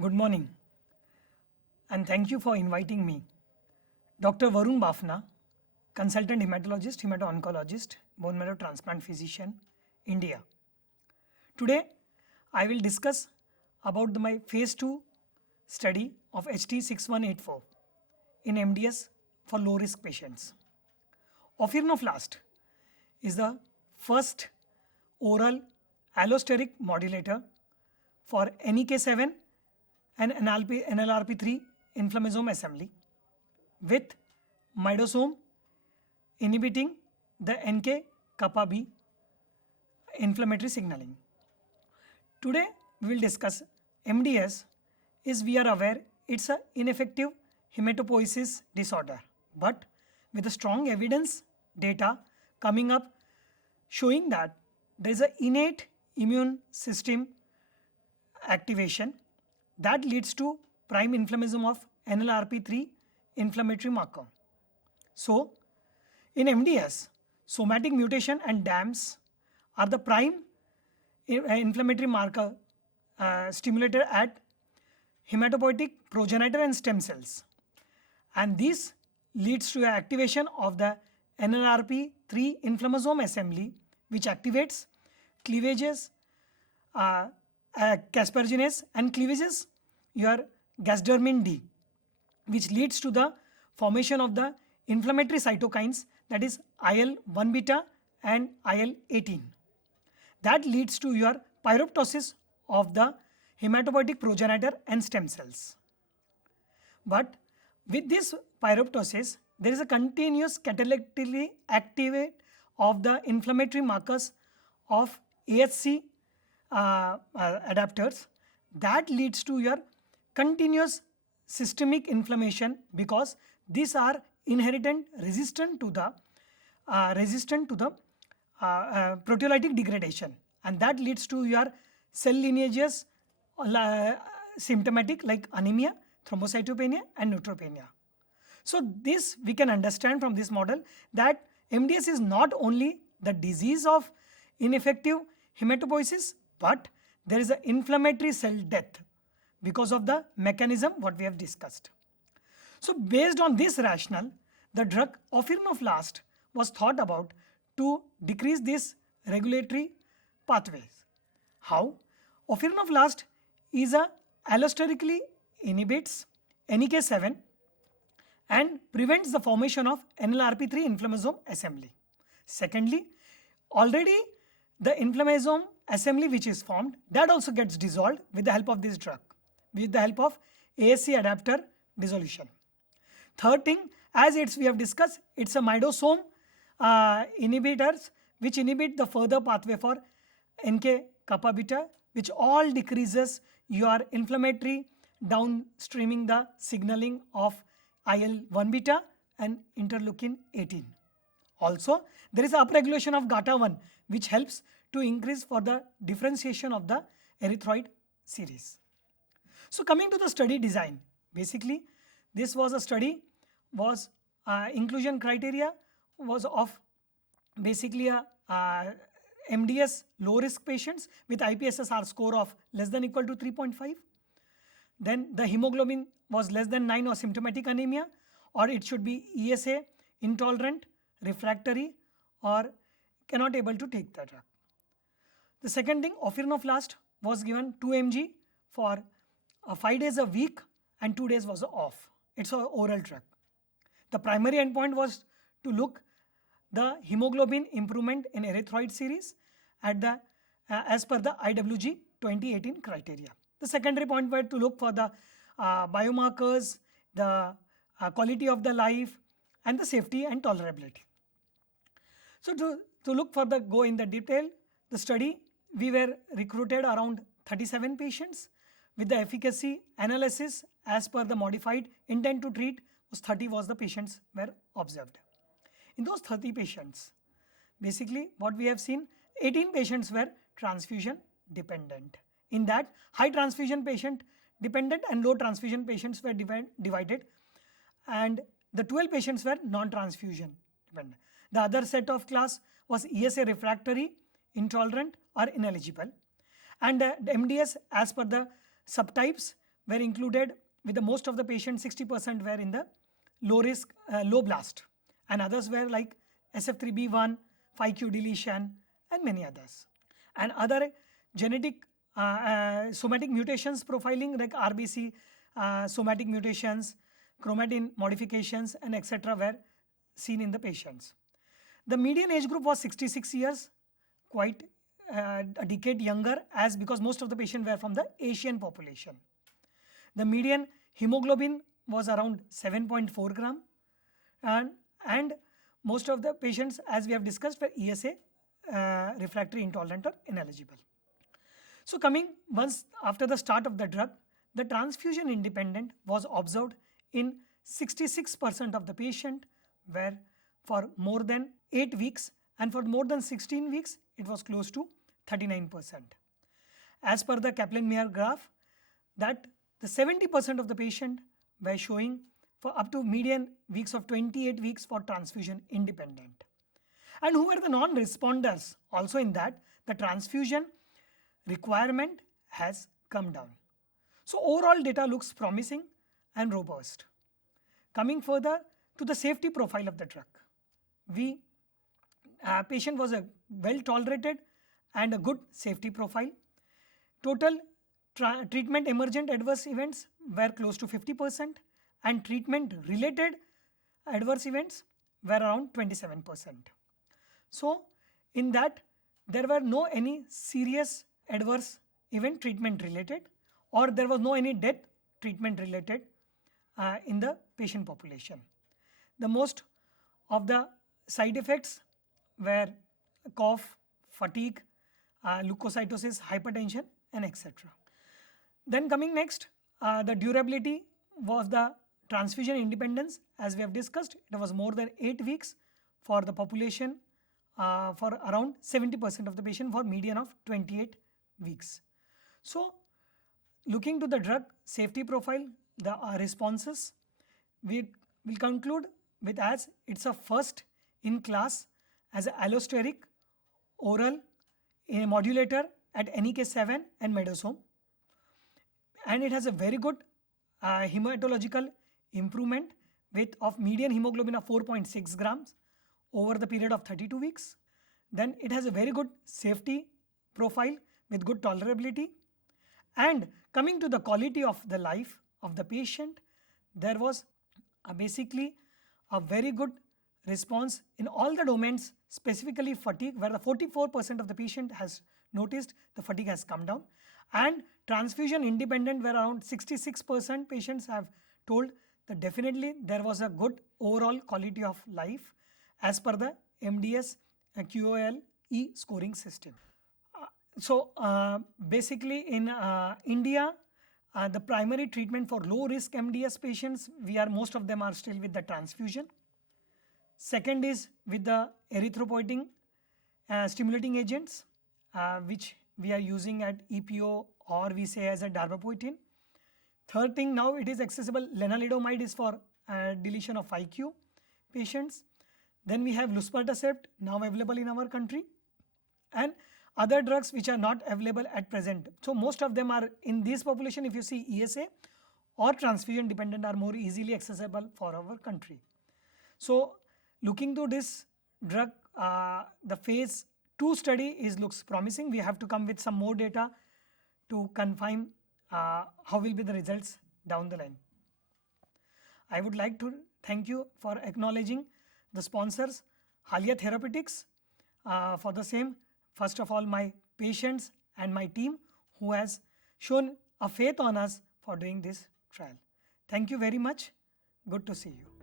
Good morning and thank you for inviting me. Dr. Varun Bafna, consultant hematologist, hemato-oncologist, bone marrow transplant physician, India. Today I will discuss about my phase 2 study of HT6184 in MDS for low risk patients. Ofirnoflast is the first oral allosteric modulator for NEK7 and NLRP3 inflammasome assembly with midosome inhibiting the NK kappa B inflammatory signaling. Today we will discuss MDS. Is we are aware it's an ineffective hematopoiesis disorder, but with a strong evidence data coming up showing that there is an innate immune system activation that leads to prime inflammasome of NLRP3 inflammatory marker. So, in MDS, somatic mutation and DAMs are the prime inflammatory marker stimulated at hematopoietic progenitor and stem cells, and this leads to activation of the NLRP3 inflammasome assembly, which activates cleavages, Casperginase and cleavages your gasdermin D, which leads to the formation of the inflammatory cytokines, that is IL-1 beta and IL-18. That leads to your pyroptosis of the hematopoietic progenitor and stem cells. But with this pyroptosis, there is a continuous catalytically activate of the inflammatory markers of AHC adapters that leads to your continuous systemic inflammation, because these are inherent resistant to the proteolytic degradation, and that leads to your cell lineages symptomatic like anemia, thrombocytopenia and neutropenia. So this we can understand from this model that MDS is not only the disease of ineffective hematopoiesis, but there is an inflammatory cell death because of the mechanism what we have discussed. So based on this rationale, the drug Ofirnoflast was thought about to decrease this regulatory pathways. How? Ofirnoflast is a allosterically inhibits NEK7 and prevents the formation of NLRP3 inflammasome assembly. Secondly, already the inflammasome assembly which is formed, that also gets dissolved with the help of this drug, with the help of ASC adapter dissolution. Third thing, as we have discussed, it's a midosome inhibitors which inhibit the further pathway for NK kappa beta, which all decreases your inflammatory downstreaming the signaling of IL-1 beta and interleukin 18. Also, there is upregulation of GATA1 which helps to increase for the differentiation of the erythroid series. So coming to the study design, basically this was a study was inclusion criteria was of basically a MDS low risk patients with IPSS-R score of less than equal to 3.5. Then the hemoglobin was less than 9 or symptomatic anemia, or it should be ESA intolerant, refractory, or cannot able to take the drug. The second thing, Ofirnoflast was given 2 mg for 5 days a week and 2 days was off. It's an oral drug. The primary endpoint was to look the hemoglobin improvement in erythroid series at the as per the IWG 2018 criteria. The secondary point were to look for the biomarkers, the quality of the life and the safety and tolerability. So to look for the go in the detail, the study we were recruited around 37 patients with the efficacy analysis as per the modified intent to treat was 30 was the patients were observed. In those 30 patients, basically what we have seen, 18 patients were transfusion dependent. In that, high transfusion patient dependent and low transfusion patients were divided, and the 12 patients were non-transfusion dependent. The other set of class was ESA-refractory, intolerant or ineligible, and the MDS as per the subtypes were included with the most of the patients, 60% were in the low risk, low blast, and others were like SF3B1, 5q deletion and many others. And other genetic somatic mutations profiling like RBC, somatic mutations, chromatin modifications and etc. were seen in the patients. The median age group was 66 years, quite a decade younger, as because most of the patients were from the Asian population. The median hemoglobin was around 7.4 gram, and most of the patients, as we have discussed, were ESA refractory, intolerant or ineligible. So coming once after the start of the drug, the transfusion independent was observed in 66% of the patient, where for more than 8 weeks, and for more than 16 weeks it was close to 39%. As per the Kaplan-Meier graph, that the 70% of the patient were showing for up to median weeks of 28 weeks for transfusion independent. And who were the non-responders? Also in that, the transfusion requirement has come down. So overall data looks promising and robust. Coming further to the safety profile of the drug, patient was a well tolerated and a good safety profile. Total treatment emergent adverse events were close to 50%, and treatment related adverse events were around 27%. So in that, there were no any serious adverse event treatment related, or there was no any death treatment related in the patient population. The most of the side effects were cough, fatigue, leukocytosis, hypertension and etc. Then coming next, the durability was the transfusion independence. As we have discussed, it was more than 8 weeks for the population, for around 70% of the patient, for median of 28 weeks. So looking to the drug safety profile, the responses, we will conclude with, as it's a first in class as an allosteric oral modulator at NEK7 and medosome, and it has a very good hematological improvement with of median hemoglobin of 4.6 grams over the period of 32 weeks. Then it has a very good safety profile with good tolerability. And coming to the quality of the life of the patient, there was basically a very good response in all the domains, specifically fatigue, where the 44% of the patient has noticed the fatigue has come down, and transfusion independent, where around 66% patients have told that definitely there was a good overall quality of life as per the MDS QOL E scoring system. So basically in India, the primary treatment for low risk MDS patients, most of them are still with the transfusion. Second is with the erythropoietin stimulating agents, which we are using at EPO, or we say as a darbepoetin. Third thing, now it is accessible, lenalidomide is for deletion of 5q patients. Then we have luspatercept, now available in our country, and other drugs which are not available at present. So most of them are in this population. If you see, ESA or transfusion dependent are more easily accessible for our country. So looking to this drug, the phase 2 study looks promising. We have to come with some more data to confirm how will be the results down the line. I would like to thank you for acknowledging the sponsors, Halia Therapeutics, for the same. First of all, my patients and my team who has shown a faith on us for doing this trial. Thank you very much. Good to see you.